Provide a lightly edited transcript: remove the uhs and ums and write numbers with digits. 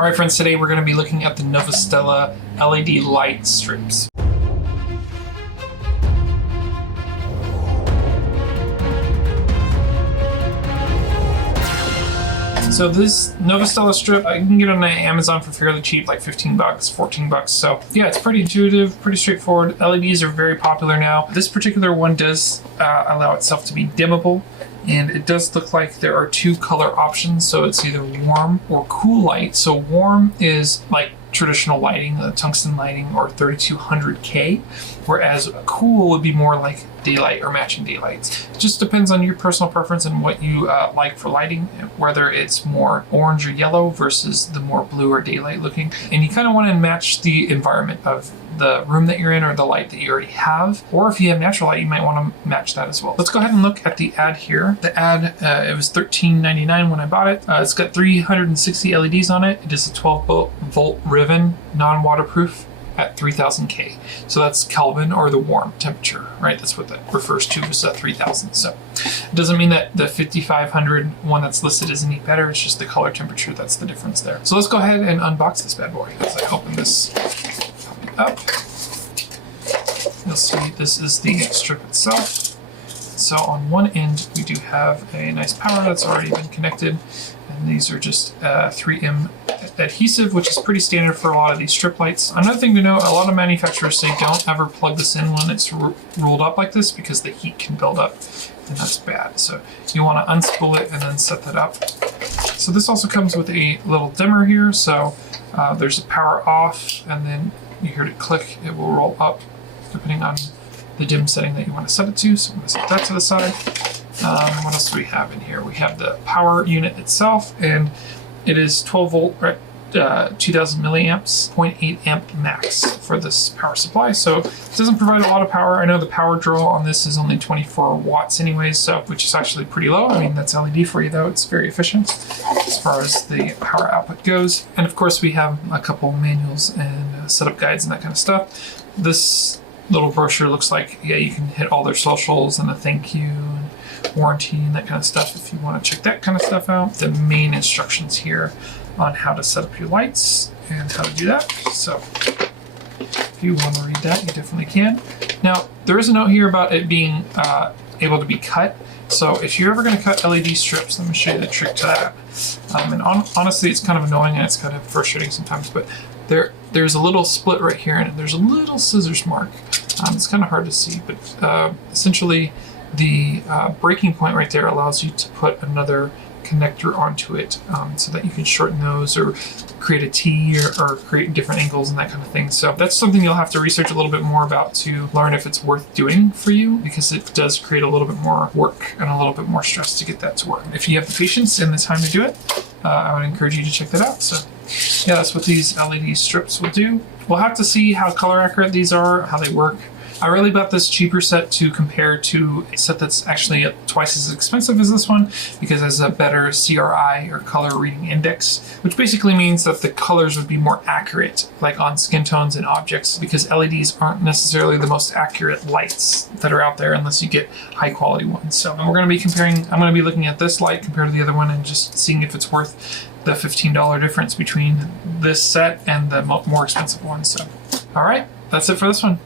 All right, friends, today we're going to be looking at the Novestella LED Light Strips. So this Novestella strip, you can get it on Amazon for fairly cheap, like 15 bucks, 14 bucks. So yeah, it's pretty intuitive, pretty straightforward. LEDs are very popular now. This particular one does allow itself to be dimmable. And it does look like there are two color options. So it's either warm or cool light. So warm is like traditional lighting, tungsten lighting, or 3200K, whereas cool would be more like daylight or matching daylights. It just depends on your personal preference and what you like for lighting, whether it's more orange or yellow versus the more blue or daylight looking. And you kind of want to match the environment of the room that you're in or the light that you already have. Or if you have natural light, you might want to match that as well. Let's go ahead and look at the ad here. The ad, it was $13.99 when I bought it. It's got 360 LEDs on it. It is a 12-volt ribbon, non-waterproof, at 3000K. So that's Kelvin, or the warm temperature, right? That's what that refers to, is 3000. So it doesn't mean that the 5500 one that's listed is any better. It's just the color temperature that's the difference there. So let's go ahead and unbox this bad boy. As I open this up, you'll see this is the strip itself. So on one end, we do have a nice power that's already been connected. And these are just 3M adhesive, which is pretty standard for a lot of these strip lights. Another thing to note, a lot of manufacturers say don't ever plug this in when it's rolled up like this, because the heat can build up and that's bad. So you want to unspool it and then set that up. So this also comes with a little dimmer here. So there's a power off, and then you heard it click, it will roll up depending on the dim setting that you want to set it to. So I'm going to set that to the side. What else do we have in here? We have the power unit itself, and it is 12 volt, right? 2000 milliamps, 0.8 amp max for this power supply. So it doesn't provide a lot of power. I know the power draw on this is only 24 watts anyways, so which is actually pretty low. I mean, that's LED for you though. It's very efficient as far as the power output goes. And of course we have a couple manuals and setup guides and that kind of stuff. This little brochure looks like, yeah, you can hit all their socials and a thank you and warranty and that kind of stuff if you want to check that kind of stuff out. The main instructions here on how to set up your lights and how to do that. So if you want to read that, you definitely can. Now, there is a note here about it being able to be cut. So if you're ever going to cut LED strips, let me show you the trick to that. And honestly, it's kind of annoying and it's kind of frustrating sometimes, but there's a little split right here and there's a little scissors mark. It's kind of hard to see, but essentially the breaking point right there allows you to put another connector onto it, so that you can shorten those or create a T or create different angles and that kind of thing. So that's something you'll have to research a little bit more about to learn if it's worth doing for you, because it does create a little bit more work and a little bit more stress to get that to work. If you have the patience and the time to do it, I would encourage you to check that out. So yeah, that's what these LED strips will do. We'll have to see how color accurate these are, how they work. I really bought this cheaper set to compare to a set that's actually twice as expensive as this one, because it has a better CRI, or color reading index, which basically means that the colors would be more accurate, like on skin tones and objects, because LEDs aren't necessarily the most accurate lights that are out there unless you get high quality ones. So we're going to be comparing, I'm going to be looking at this light compared to the other one and just seeing if it's worth the $15 difference between this set and the more expensive one. So, all right, that's it for this one.